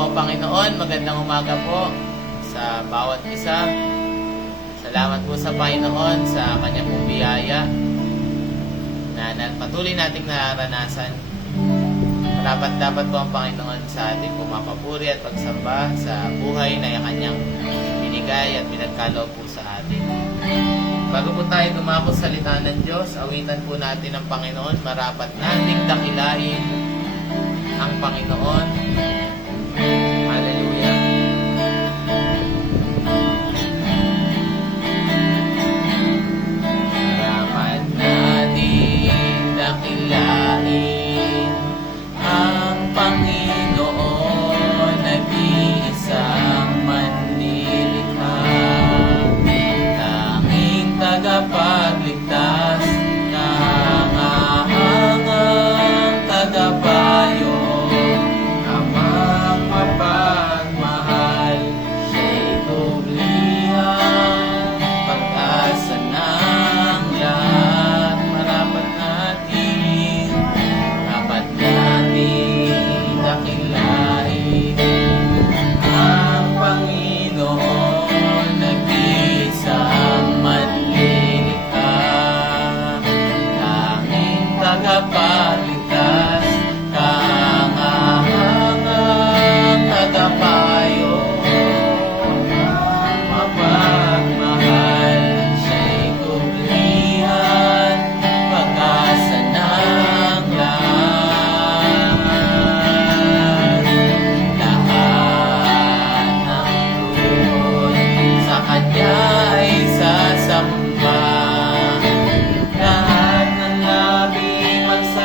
po, Panginoon. Magandang umaga po sa bawat isa. Salamat po sa Panginoon sa kanyang pong biyaya na patuloy nating nararanasan. Dapat po ang Panginoon sa ating pumapapuri at pagsamba sa buhay na kanyang binigay at pinagkaloob po sa atin. Bago po tayo dumako sa salita ng Diyos, awitan po natin ang Panginoon. Marapat nating dakilain ang Panginoon. Hallelujah. Marapat nating dakilain ang Panginoon, nag-iisang manlilikha, tanging tagapagligtas, nangahangang tagapayo, amang mapagmahal, siya'y tuglihan, pag-asa ng lahat. Marapat natin dakilain ang Panginoon, nag-iisang manlilikha, tanging tagapagligtas, kahangahangang tagapayo, mapagmahal, siya'y kublihan, pag-asa ng lahat. Lahat ng loob sa Kanya ay sasamba, lahat ng labi magsasamba,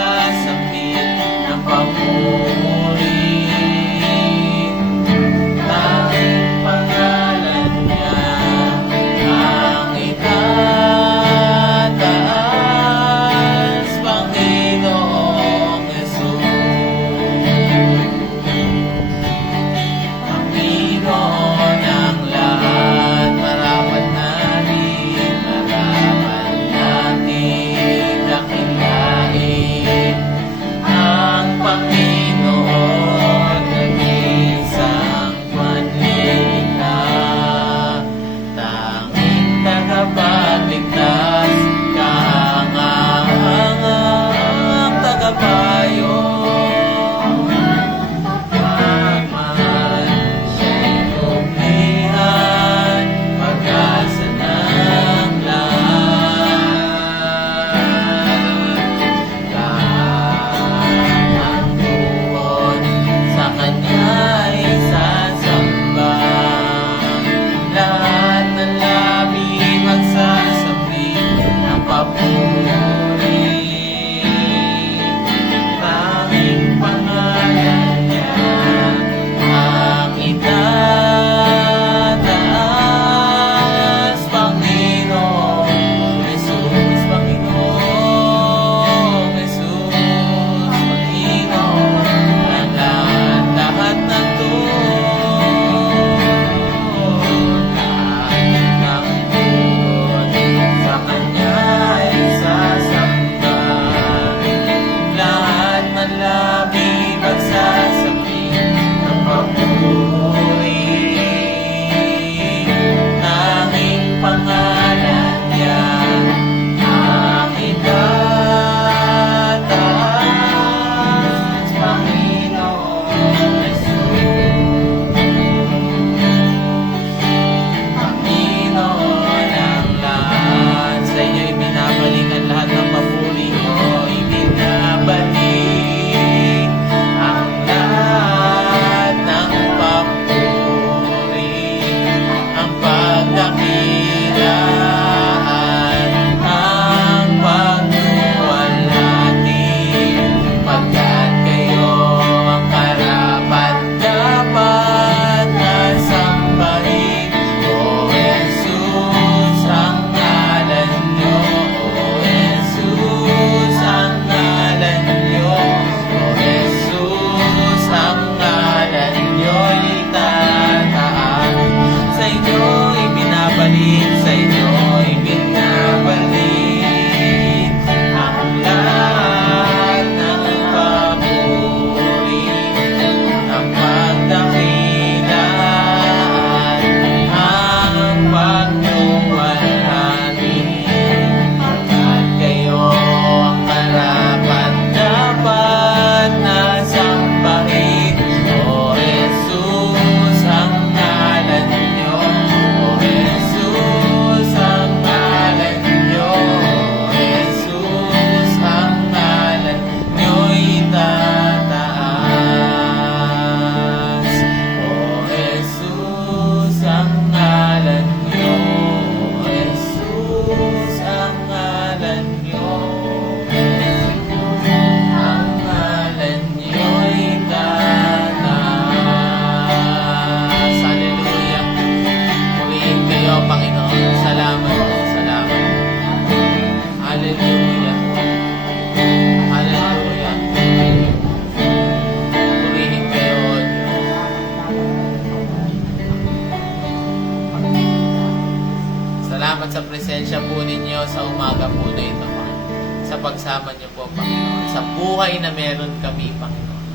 presensya po ninyo sa umaga po na ito, Panginoon. Sa pagsama niyo po, Panginoon. Sa buhay na meron kami, Panginoon.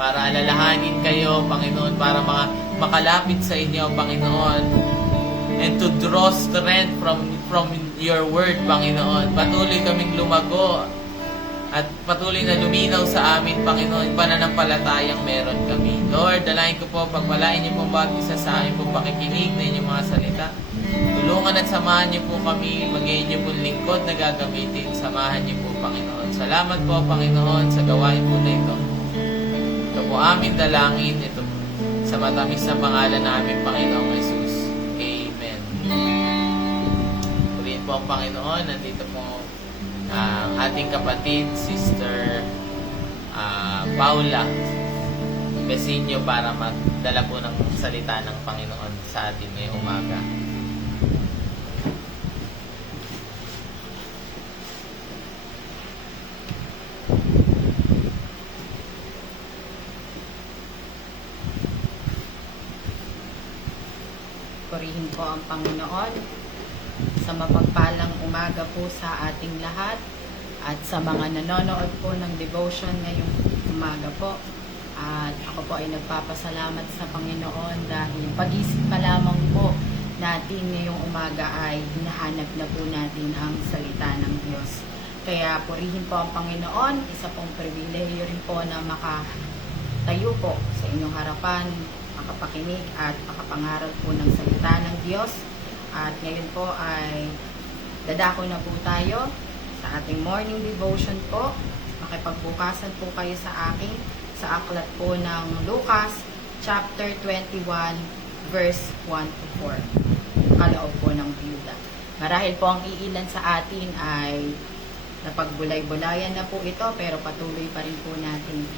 Para alalahanin kayo, Panginoon. Para makalapit sa inyo, Panginoon. And to draw strength from your word, Panginoon. Patuloy kaming lumago at patuloy na luminaw sa amin, Panginoon, pananampalatayang meron kami. Lord, dalayan ko po, pagpalain niyo po bawat isa sa amin po pakikinig na inyong mga salita. Tulungan at samahan niyo po kami, magiging niyo po lingkod na gagamitin. Samahan niyo po, Panginoon. Salamat po, Panginoon, sa gawain po na ito. Ito po aming dalangin, ito sa matamis na pangalan namin, Panginoong Jesus. Amen. Purihin po ang Panginoon, nandito po ang ating kapatid, Sister Paula Besinyo para magdala po ng salita ng Panginoon sa atin ngayong umaga. Purihin po ang Panginoon sa mapagpalang umaga po sa ating lahat at sa mga nanonood po ng devotion ngayong umaga po. At ako po ay nagpapasalamat sa Panginoon dahil pag-isip pa lamang po natin ngayong umaga ay hinahanap na po natin ang salita ng Diyos. Kaya purihin po ang Panginoon, isa pong pribilehiyo rin po na makatayo po sa inyong harapan, makapakinig at makapangaral po ng salita ng Diyos. At ngayon po ay dadako na po tayo sa ating morning devotion po. Makipagbukasan po kayo sa akin sa aklat po ng Lucas chapter 21 verse 1 to 4. Kaloob po ng Biyuda. Marahil po ang iilan sa atin ay napagbulay-bulayan na po ito, pero patuloy pa rin po natin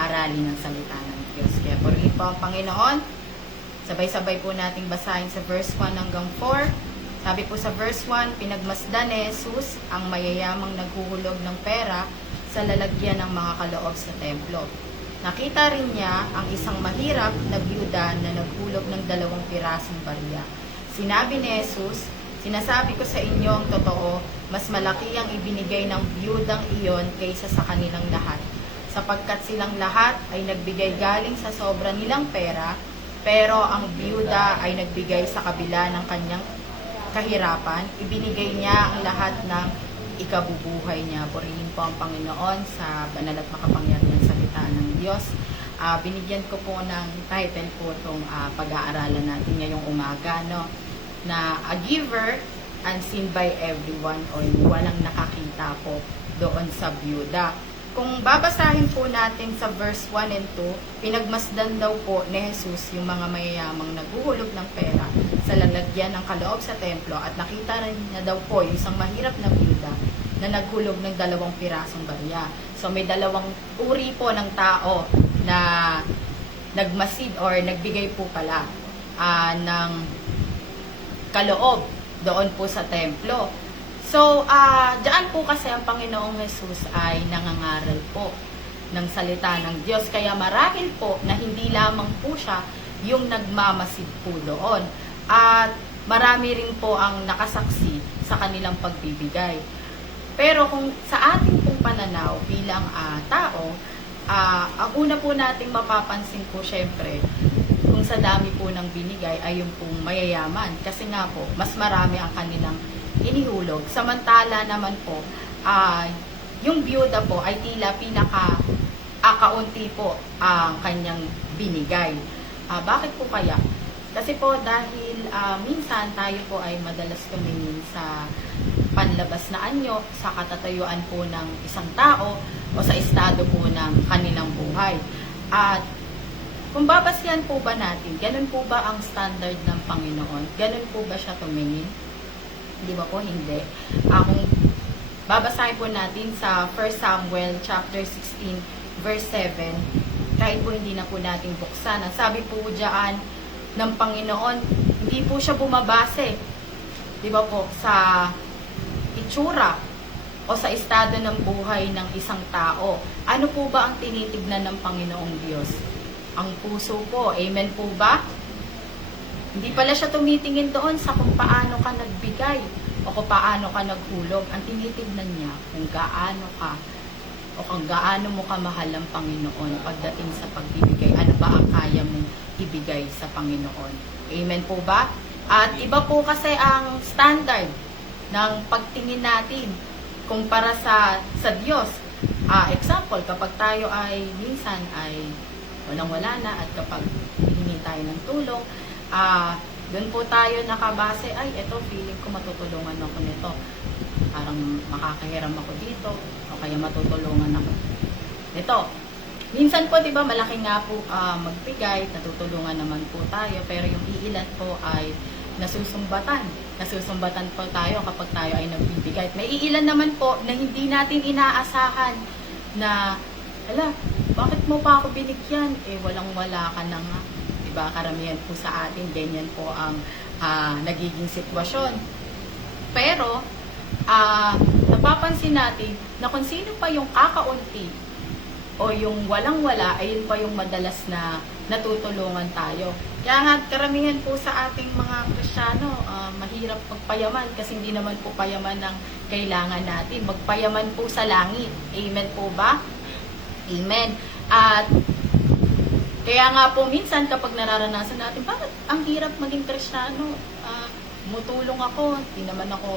aralin ang salita ng Diyos. Kaya purihin po ang Panginoon. Sabay-sabay po nating basahin sa verse 1 hanggang 4. Sabi po sa verse 1, pinagmasdan ni Jesus ang mayayamang naghuhulog ng pera sa lalagyan ng mga kaloob sa templo. Nakita rin niya ang isang mahirap na biyuda na naghulog ng 2 pirasong barya. Sinabi ni Jesus, sinasabi ko sa inyo ang totoo, mas malaki ang ibinigay ng biyudang iyon kaysa sa kanilang lahat. Sapagkat silang lahat ay nagbigay galing sa sobra nilang pera, pero ang biyuda ay nagbigay sa kabila ng kanyang kahirapan, ibinigay niya ang lahat ng ikabubuhay niya. Purihin po ang Panginoon sa banal at makapangyarihang salita ng Diyos. Binigyan ko po ng title po itong pag-aaralan natin ngayong umaga, no? Na a giver unseen by everyone, o walang nakakita po doon sa biyuda. Kung babasahin po natin sa verse 1 and 2, pinagmasdan daw po ni Jesus yung mga mayayamang naghuhulog ng pera sa lalagyan ng kaloob sa templo, at nakita rin niya daw po yung isang mahirap na biyuda na naghulog ng 2 pirasong barya. So may 2 uri po ng tao na nagmasid or nagbigay po pala ng kaloob doon po sa templo. So, diyan po kasi ang Panginoong Jesus ay nangangaral po ng salita ng Diyos. Kaya marahil po na hindi lamang po siya yung nagmamasid po doon. At marami rin po ang nakasaksi sa kanilang pagbibigay. Pero kung sa ating pong pananaw bilang tao, ang una po nating mapapansin po syempre, kung sa dami po ng binigay ay yung pong mayayaman. Kasi nga po, mas marami ang kanilang inihulog. Samantala naman po, yung biyuda po ay tila kaunti po ang kanyang binigay. Bakit po kaya? Kasi po dahil minsan tayo po ay madalas tumingin sa panlabas na anyo, sa katatayuan po ng isang tao o sa estado po ng kanilang buhay. At kung babasyan po ba natin, ganun po ba ang standard ng Panginoon? Ganun po ba siya tumingin? Di ba po? Hindi. Kung babasahin po natin sa 1 Samuel chapter 16 verse 7, kahit po hindi na po natin buksan, ang sabi po diyan ng Panginoon, hindi po siya bumabase, di ba po, sa itsura o sa estado ng buhay ng isang tao. Ano po ba ang tinitignan ng Panginoong Diyos? Ang puso po. Amen po ba? Hindi pala siya tumitingin doon sa kung paano ka nagbigay o kung paano ka naghulog. Ang tinitignan niya kung gaano ka o kung gaano mo kamahal ang Panginoon pagdating sa pagbibigay. Ano ba ang kaya mong ibigay sa Panginoon? Amen po ba? At iba po kasi ang standard ng pagtingin natin kumpara sa Diyos. Example, kapag tayo ay minsan ay walang-wala na at kapag hihingi tayo ng tulong, doon po tayo nakabase, ay, eto, feeling ko matutulungan ako nito. Parang makakahiram ako dito, o kaya matutulungan ako nito. Minsan po, di ba, malaki nga po magbigay, natutulungan naman po tayo, pero yung iilan po ay nasusumbatan. Nasusumbatan po tayo kapag tayo ay nagbibigay. May iilan naman po na hindi natin inaasahan na, ala, bakit mo pa ako binigyan? Walang-wala ka na nga. Diba? Karamihan po sa atin, ganyan po ang nagiging sitwasyon. Pero, napapansin natin na kung sino pa yung kakaunti o yung walang-wala, ayun pa yung madalas na natutulungan tayo. Kaya nga, karamihan po sa ating mga Kristiyano, mahirap magpayaman kasi hindi naman po payaman ang kailangan natin. Magpayaman po sa langit. Amen po ba? Amen. At kaya nga po minsan kapag nararanasan natin, bakit ang hirap maging Kristiyano? Mutulong ako, hindi naman ako,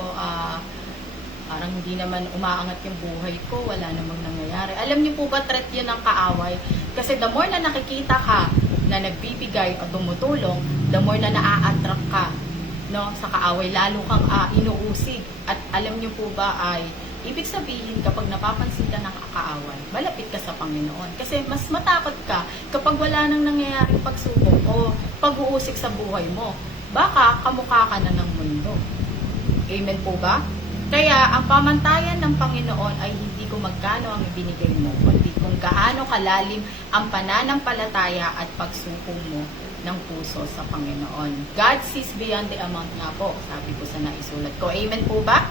parang hindi naman umaangat yung buhay ko, wala namang nangyayari. Alam niyo po ba, threat yun ng kaaway? Kasi the more na nakikita ka na nagbibigay o tumutulong, the more na naa-attract ka, no, sa kaaway, lalo kang inuusig. At alam niyo po ba ay ibig sabihin, kapag napapansin ka ng kaaway, malapit ka sa Panginoon. Kasi mas matakot ka kapag wala nang nangyayaring pagsubok o pag-uusik sa buhay mo. Baka kamukha ka na ng mundo. Amen po ba? Kaya ang pamantayan ng Panginoon ay hindi kung magkano ang ibinigay mo, kundi kung gaano kalalim ang pananampalataya at pagsuko mo ng puso sa Panginoon. God sees beyond the amount nga po, sabi ko sa naisulat ko. Amen po ba?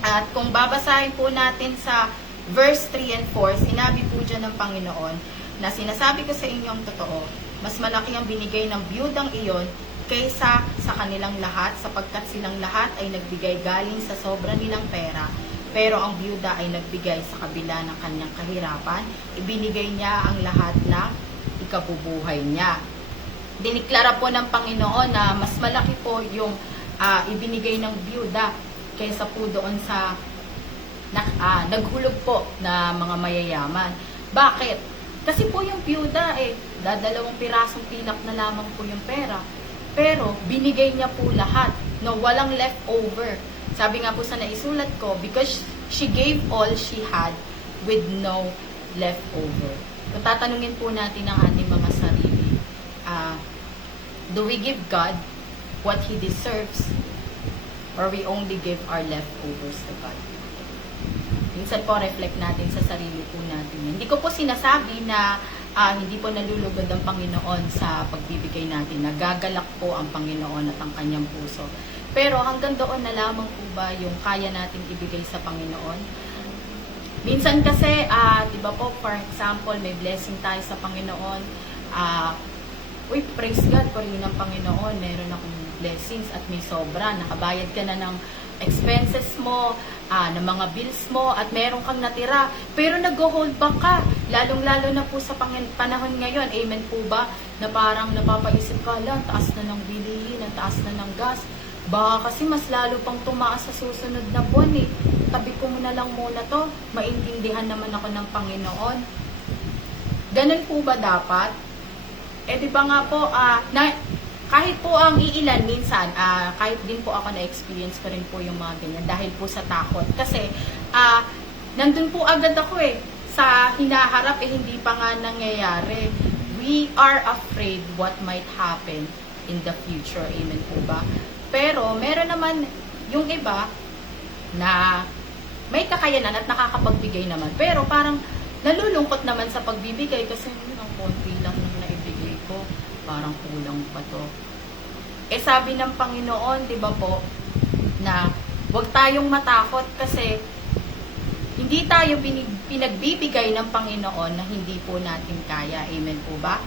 At kung babasahin po natin sa verse 3 and 4, sinabi po dyan ng Panginoon na sinasabi ko sa inyong totoo, mas malaki ang binigay ng biyudang iyon kaysa sa kanilang lahat, sapagkat silang lahat ay nagbigay galing sa sobra nilang pera, pero ang biyuda ay nagbigay sa kabila ng kanyang kahirapan, ibinigay niya ang lahat ng ikabubuhay niya. Diniklara po ng Panginoon na mas malaki po yung ibinigay ng biyuda kaysa po doon sa naghulog po na mga mayayaman. Bakit? Kasi po yung biyuda dadalawang pirasong pilak na lamang po yung pera. Pero binigay niya po lahat, no, walang leftover. Sabi nga po sa naisulat ko, because she gave all she had with no leftover. Kung tatanungin po natin ang ating mga sarili, do we give God what He deserves? Or we only give our leftovers to God? Minsan po reflect natin sa sarili po natin. Hindi ko po sinasabi na hindi po nalulugod ang Panginoon sa pagbibigay natin. Nagagalak po ang Panginoon at ang kanyang puso. Pero hanggang doon na lamang po ba yung kaya nating ibigay sa Panginoon? Minsan kasi, di ba po, for example, may blessing tayo sa Panginoon. Praise God, purihin ng Panginoon, meron akong blessings at may sobra. Nakabayad ka na ng expenses mo, ng mga bills mo, at meron kang natira. Pero nag-hold back ka, lalong-lalo na po sa panahon ngayon. Amen po ba? Na parang napapaisip ka, ang taas na ng bilihin, ang taas na ng gas. Baka kasi mas lalo pang tumaas sa susunod na buwan Tabi ko muna lang muna to. Maintindihan naman ako ng Panginoon. Ganun po ba dapat? Di ba nga po, kahit po ang iilan minsan, kahit din po ako na-experience ko rin po yung mga ganyan dahil po sa takot. Kasi, nandun po agad ako sa hinaharap hindi pa nga nangyayari. We are afraid what might happen in the future. Amen po ba? Pero, meron naman yung iba na may kakayanan at nakakapagbigay naman. Pero parang nalulungkot naman sa pagbibigay kasi ang konti lang yung naibigay ko. Parang kulang pa to. Sabi ng Panginoon, di ba po, na huwag tayong matakot kasi hindi tayo pinagbibigay ng Panginoon na hindi po natin kaya. Amen po ba?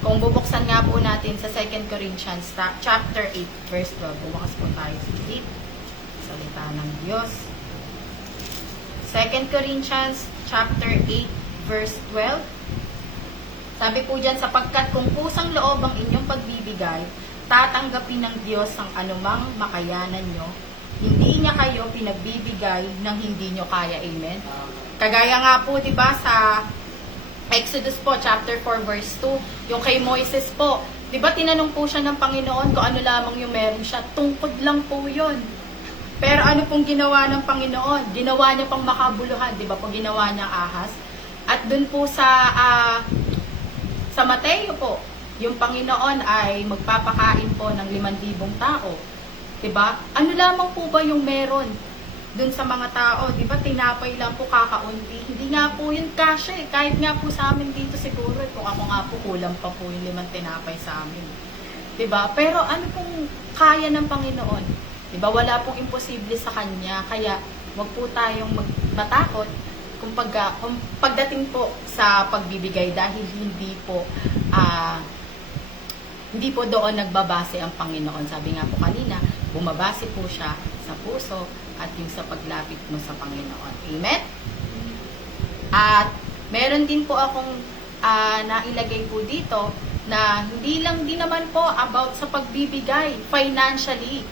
Kung bubuksan nga po natin sa 2 Corinthians chapter 8, verse 12, bumakas po tayo sa 8. So, salita ng Diyos. 2 Corinthians chapter 8 verse 12. Sabi po dyan, sapagkat kung kusang loob ang inyong pagbibigay, tatanggapin ng Diyos ang anumang makayanan nyo. Hindi niya kayo pinagbibigay ng hindi nyo kaya. Amen? Kagaya nga po, di ba, sa Exodus po, chapter 4, verse 2, yung kay Moises po, di ba tinanong po siya ng Panginoon kung ano lamang yung meron siya, tungkod lang po yun. Pero ano pong ginawa ng Panginoon? Ginawa niya pang makabuluhan, di ba po ginawa niya ahas? At dun po sa Mateo po, yung Panginoon ay magpapakain po ng 5,000 tao. Diba? Ano lamang po ba yung meron dun sa mga tao? Diba? Tinapay lang po kakaunti. Hindi nga po yun kasya eh. Kahit nga po sa amin dito siguro, kung ako nga po kulang pa po yung 5 tinapay sa amin. Diba? Pero ano pong kaya ng Panginoon? Diba? Wala pong imposible sa Kanya. Kaya wag po tayong matakot kung pagdating po sa pagbibigay dahil hindi po doon nagbabase ang Panginoon. Sabi nga po kanina, bumabase po siya sa puso at yung sa paglapit mo sa Panginoon. Amen? At meron din po akong nailagay po dito na hindi lang din naman po about sa pagbibigay financially.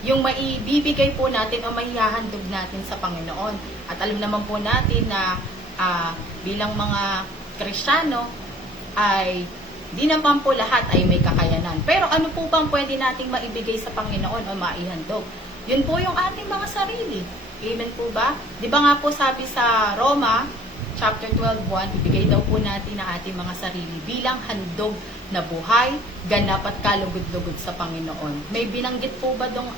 Yung maibibigay po natin o maihahandog natin sa Panginoon. At alam naman po natin na bilang mga Kristiyano ay di naman po lahat ay may kakayanan. Pero ano po bang pwede nating maibigay sa Panginoon o maihandog? Yun po yung ating mga sarili. Amen po ba? Di ba nga po sabi sa Roma, chapter 12:1, ibigay daw po natin ang ating mga sarili bilang handog na buhay, ganap at kalugod-lugod sa Panginoon. May binanggit po ba dong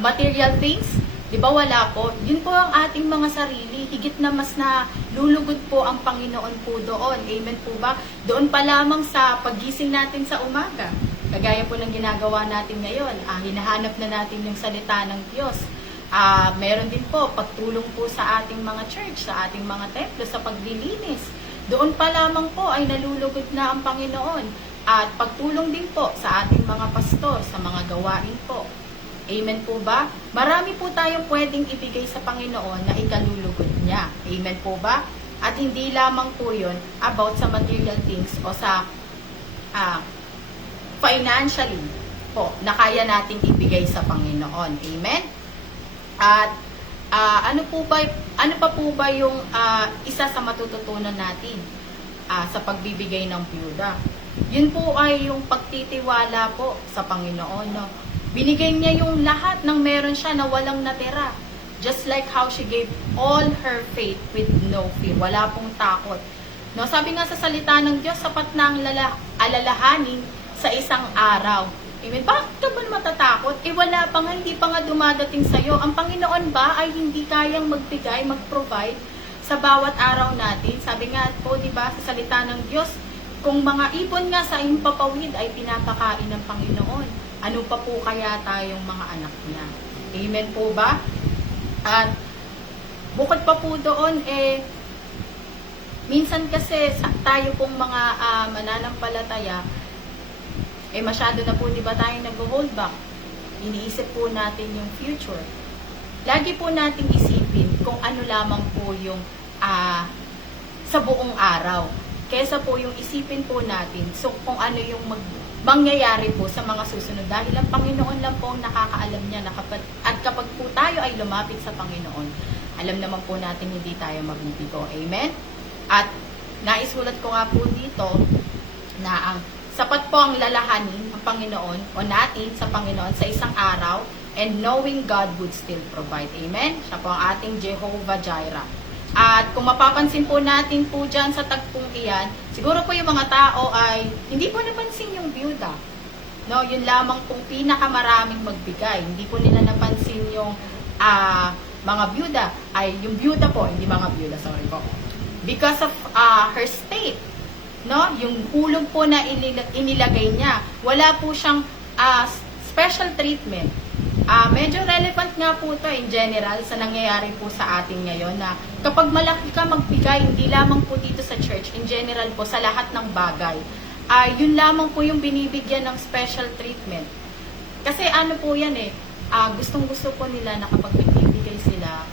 material things? Di ba wala po? Yun po ang ating mga sarili. Higit na mas na lulugod po ang Panginoon po doon. Amen po ba? Doon pa lamang sa paggising natin sa umaga. Kagaya po ng ginagawa natin ngayon. Hinahanap na natin yung salita ng Diyos. Meron din po pagtulong po sa ating mga church, sa ating mga templo, sa paglilinis. Doon pa lamang po ay nalulugod na ang Panginoon. At pagtulong din po sa ating mga pastor, sa mga gawain po. Amen po ba? Marami po tayong pwedeng ibigay sa Panginoon na ikalulugod niya. Amen po ba? At hindi lamang po yun about sa material things o sa financially po na kaya nating ibigay sa Panginoon. Amen? At ano pa po ba yung isa sa matututunan natin sa pagbibigay ng byuda? Yun po ay yung pagtitiwala po sa Panginoon. No? Binigay niya yung lahat ng meron siya na walang natira. Just like how she gave all her faith with no fear. Wala pong takot. No, sabi nga sa salita ng Diyos, sapat na ang alalahanin sa isang araw. Amen. Bakit ka ba matatakot? Wala pa nga, hindi pa nga dumadating sa'yo. Ang Panginoon ba ay hindi kayang magbigay, mag-provide sa bawat araw natin? Sabi nga po, di ba, sa salita ng Diyos, kung mga ibon nga sa iyong papawid ay pinapakain ng Panginoon, ano pa po kaya tayong mga anak niya? Amen po ba? At bukod pa po doon, minsan kasi tayo pong mga mananampalataya, masyado na po, di ba tayo nag-hold back? Iniisip po natin yung future. Lagi po nating isipin kung ano lamang po yung sa buong araw. Kesa po yung isipin po natin so kung ano yung mangyayari po sa mga susunod. Dahil ang Panginoon lang po ang nakakaalam niya at kapag po tayo ay lumapit sa Panginoon, alam naman po natin hindi tayo magbibigo. Amen? At naisulat ko nga po dito na ang sapat po ang lalahanin ng Panginoon o natin sa Panginoon sa isang araw and knowing God would still provide. Amen? Siya po ang ating Jehovah Jireh. At kung mapapansin po natin po dyan sa tagpong iyan, siguro po yung mga tao ay hindi po napansin yung byuda. No, yun lamang pong pinakamaraming magbigay. Hindi po nila napansin yung mga byuda. Ay, yung byuda po, hindi mga byuda, sorry po. Because of her state, no, yung hulog po na inilagay niya, wala po siyang special treatment. Medyo relevant nga po ito in general sa nangyayari po sa atin ngayon na kapag malaki ka magbigay, hindi lamang po dito sa church, in general po sa lahat ng bagay, yun lamang po yung binibigyan ng special treatment. Kasi ano po yan gustong-gusto po nila na kapag nagbibigay sila,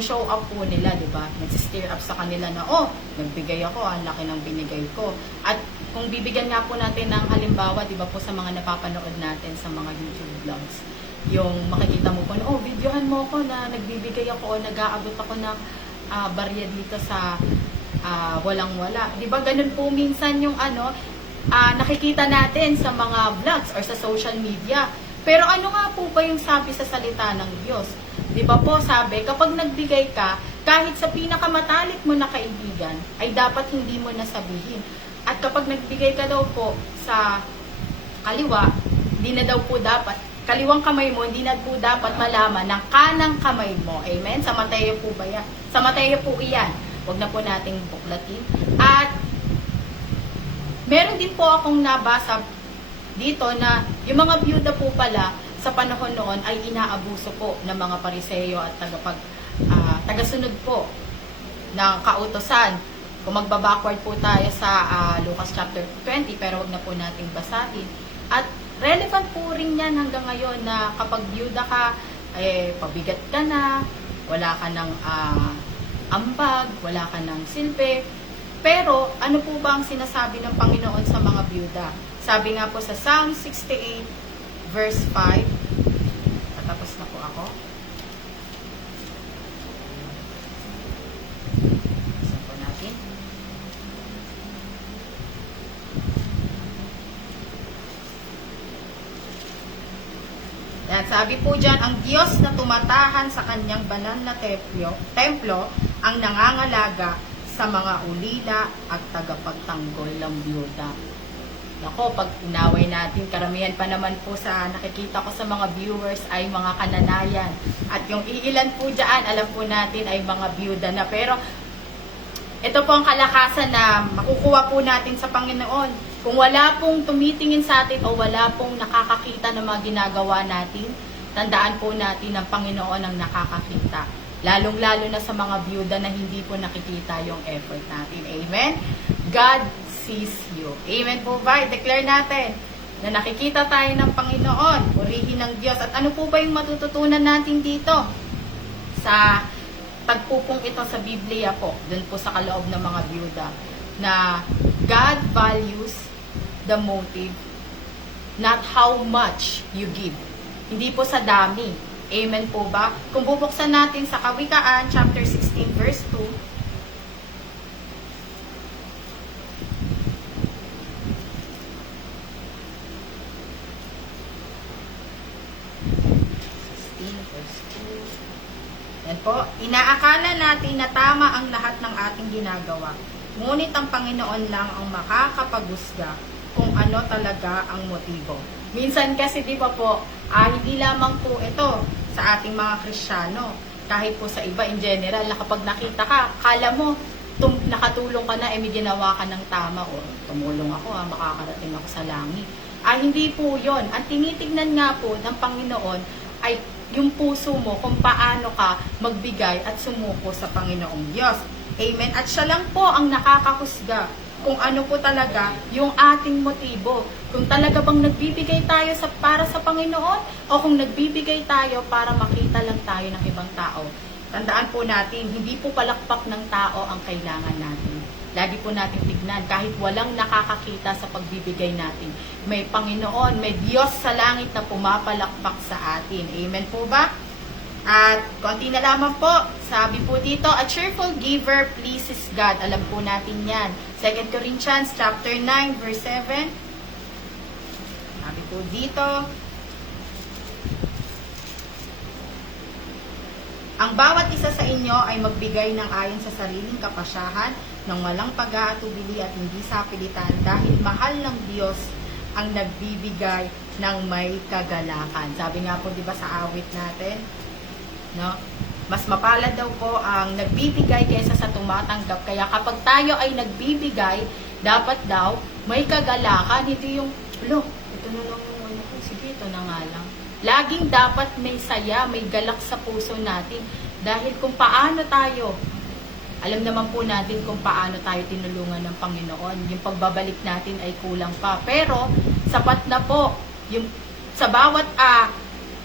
show up po nila, di ba? Nag-stir up sa kanila na, oh, nagbigay ako, ang laki ng binigay ko. At kung bibigyan nga po natin ng halimbawa, di ba po sa mga napapanood natin sa mga YouTube vlogs, yung makikita mo po na, oh, videohan mo ko na nagbibigay ako o nag-aabot ako ng barya dito sa walang-wala. Di ba ganun po minsan yung nakikita natin sa mga vlogs or sa social media. Pero ano nga po ba yung sabi sa salita ng Diyos? Di ba po sabi, kapag nagbigay ka, kahit sa pinakamatalik mo na kaibigan, ay dapat hindi mo nasabihin. At kapag nagbigay ka daw po sa kaliwa, hindi na daw po dapat, kaliwang kamay mo, hindi na po dapat malaman ng kanang kamay mo. Amen? Sa Mateo po ba yan? Sa Mateo po iyan. Huwag na po nating buklatin. At meron din po akong nabasa dito na yung mga byuda po pala sa panahon noon ay inaabuso po ng mga pariseyo at tagasunod po ng kautosan. Kung magba-backward po tayo sa Lucas chapter 20, pero wag na po nating basahin. At relevant po rin yan hanggang ngayon na kapag byuda ka, pabigat ka na, wala ka ng ambag, wala ka ng silbi. Pero ano po ba ang sinasabi ng Panginoon sa mga byuda? Sabi nga po sa Psalm 68 verse 5. Tatapos na po ako. Saan po natin? Yan, sabi po dyan, ang Diyos na tumatahan sa kanyang banal na templo ang nangangalaga sa mga ulila at tagapagtanggol ng byuda. Nako, pag inaway natin, karamihan pa naman po sa nakikita ko sa mga viewers ay mga kananayan. At yung iilan po dyan, alam po natin ay mga byuda na. Pero ito po ang kalakasan na makukuha po natin sa Panginoon. Kung wala pong tumitingin sa atin o wala pong nakakakita ng mga ginagawa natin, tandaan po natin ang Panginoon ang nakakakita. Lalong-lalo na sa mga byuda na hindi po nakikita yung effort natin. Amen? God sees you. Amen po ba? I-declare natin na nakikita tayo ng Panginoon, purihin ng Diyos. At ano po ba yung matututunan natin dito? Sa tagpupong ito sa Biblia po, dun po sa kaloob ng mga byuda, na God values the motive, not how much you give. Hindi po sa dami. Amen po ba? Kung bubuksan natin sa Kawikaan, chapter 16, verse 2, yan po, inaakala natin na tama ang lahat ng ating ginagawa. Ngunit ang Panginoon lang ang makakapaghusga kung ano talaga ang motibo. Minsan kasi di ba po, hindi lamang po ito sa ating mga Kristiyano. Kahit po sa iba in general, na kapag nakita ka, kala mo, nakatulong ka na, may ginawa ka ng tama, o tumulong ako, makakarating ako sa langit. Hindi po yon. Ang tinitignan nga po ng Panginoon ay yung puso mo kung paano ka magbigay at sumuko sa Panginoong Diyos. Amen. At siya lang po ang nakakahusga kung ano po talaga yung ating motibo. Kung talaga bang nagbibigay tayo para sa Panginoon o kung nagbibigay tayo para makita lang tayo ng ibang tao. Tandaan po natin, hindi po palakpak ng tao ang kailangan natin. Lagi po natin tignan, kahit walang nakakakita sa pagbibigay natin, may Panginoon, may Diyos sa langit na pumapalakpak sa atin. Amen po ba? At konti na lamang po, sabi po dito, a cheerful giver pleases God. Alam po natin yan. 2 Corinthians chapter 9 verse 7. Sabi po dito, ang bawat isa sa inyo ay magbigay ng ayon sa sariling kapasyahan, ng walang pag-aatubili at hindi sa pilitan, dahil mahal ng Diyos ang nagbibigay ng may kagalakan. Sabi nga po, di ba, sa awit natin, no? Mas mapalad daw po ang nagbibigay kaysa sa tumatanggap. Kaya kapag tayo ay nagbibigay, dapat daw may kagalakan. Hindi yung, ito na lang yung ano ko, sige, ito na nga lang. Laging dapat may saya, may galak sa puso natin. Dahil kung paano tayo, alam naman po natin kung paano tayo tinulungan ng Panginoon. Yung pagbabalik natin ay kulang pa. Pero, sapat na po yung sa bawat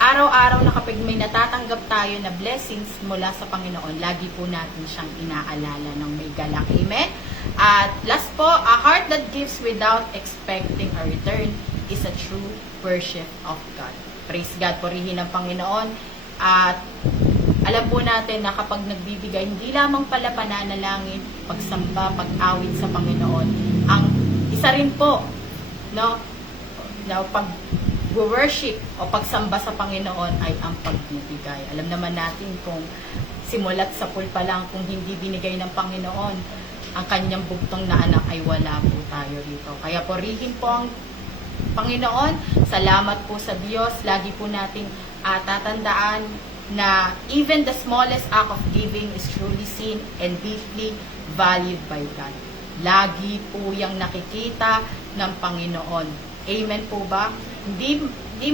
araw-araw na kapag may natatanggap tayo na blessings mula sa Panginoon, lagi po natin siyang inaalala ng may galak. Amen? At last po, a heart that gives without expecting a return is a true worship of God. Praise God, purihin ang Panginoon. At alam po natin na kapag nagbibigay, hindi lamang pala pananalangin, pagsamba, pag-awit sa Panginoon. Ang isa rin po, no, na pag-worship o pagsamba sa Panginoon ay ang pagbibigay. Alam naman natin kung simulat sa pulpa lang, kung hindi binigay ng Panginoon, ang kanyang bugtong na anak ay wala po tayo rito. Kaya purihin po ang Panginoon. Salamat po sa Diyos. Lagi po nating tatandaan na even the smallest act of giving is truly seen and deeply valued by God. Lagi po yung nakikita ng Panginoon. Amen po ba? Hindi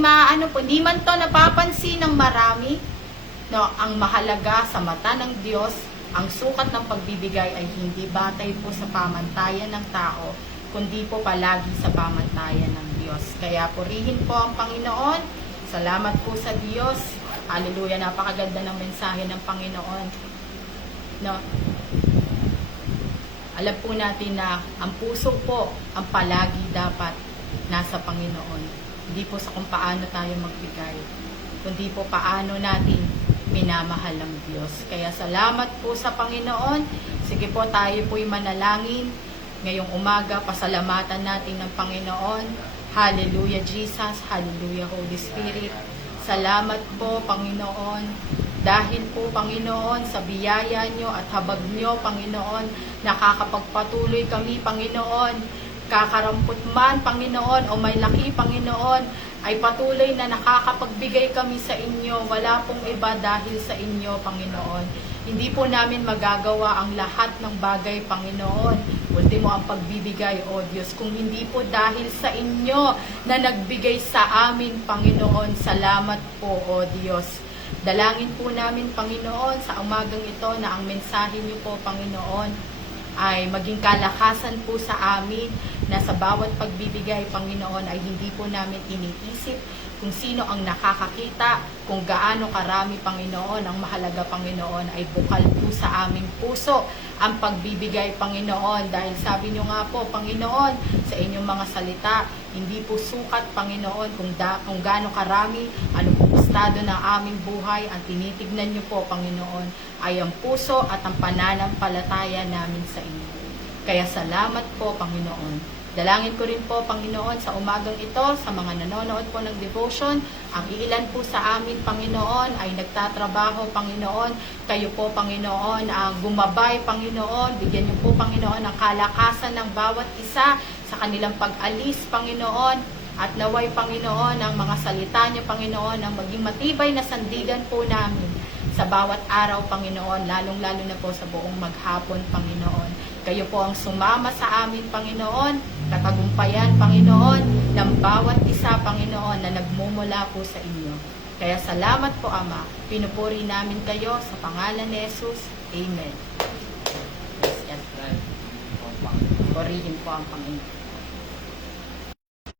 man to napapansin ng marami. No, ang mahalaga sa mata ng Diyos, ang sukat ng pagbibigay ay hindi batay po sa pamantayan ng tao, kundi po palagi sa pamantayan ng Diyos. Kaya purihin po ang Panginoon. Salamat po sa Diyos. Hallelujah, napakaganda ng mensahe ng Panginoon. No? Alam po natin na ang puso po ang palagi dapat nasa Panginoon. Hindi po sa kung paano tayo magbigay, kundi po paano natin minamahal ang Diyos. Kaya salamat po sa Panginoon. Sige po, tayo po'y manalangin. Ngayong umaga, pasalamatan natin ng Panginoon. Hallelujah, Jesus. Hallelujah, Holy Spirit. Salamat po, Panginoon. Dahil po, Panginoon, sa biyaya nyo at habag nyo, Panginoon, nakakapagpatuloy kami, Panginoon. Kakarampot man, Panginoon, o may laki, Panginoon, ay patuloy na nakakapagbigay kami sa inyo. Wala pong iba dahil sa inyo, Panginoon. Hindi po namin magagawa ang lahat ng bagay, Panginoon. Ultimo ang pagbibigay, O Diyos. Kung hindi po dahil sa inyo na nagbigay sa amin, Panginoon, salamat po, O Diyos. Dalangin po namin, Panginoon, sa umagang ito na ang mensahe niyo po, Panginoon, ay maging kalakasan po sa amin na sa bawat pagbibigay, Panginoon, ay hindi po namin iniisip kung sino ang nakakakita, kung gaano karami, Panginoon. Ang mahalaga, Panginoon, ay bukal po sa aming puso ang pagbibigay, Panginoon. Dahil sabi nyo nga po, Panginoon, sa inyong mga salita, hindi po sukat, Panginoon, kung gaano karami, ano po estado ng aming buhay, ang tinitignan nyo po, Panginoon, ay ang puso at ang pananampalataya namin sa inyo. Kaya salamat po, Panginoon. Dalangin ko rin po, Panginoon, sa umagang ito, sa mga nanonood po ng devotion, ang iilan po sa amin, Panginoon, ay nagtatrabaho, Panginoon. Kayo po, Panginoon, ang gumabay, Panginoon. Bigyan niyo po, Panginoon, ang kalakasan ng bawat isa sa kanilang pag-alis, Panginoon. At naway, Panginoon, ang mga salita niyo, Panginoon, ang maging matibay na sandigan po namin sa bawat araw, Panginoon, lalong-lalo na po sa buong maghapon, Panginoon. Kayo po ang sumama sa amin, Panginoon, katagumpayan, Panginoon, ng bawat isa, Panginoon, na nagmumula po sa inyo. Kaya salamat po, Ama. Pinupuri namin kayo sa pangalan ni Jesus. Amen. Purihin po ang Panginoon.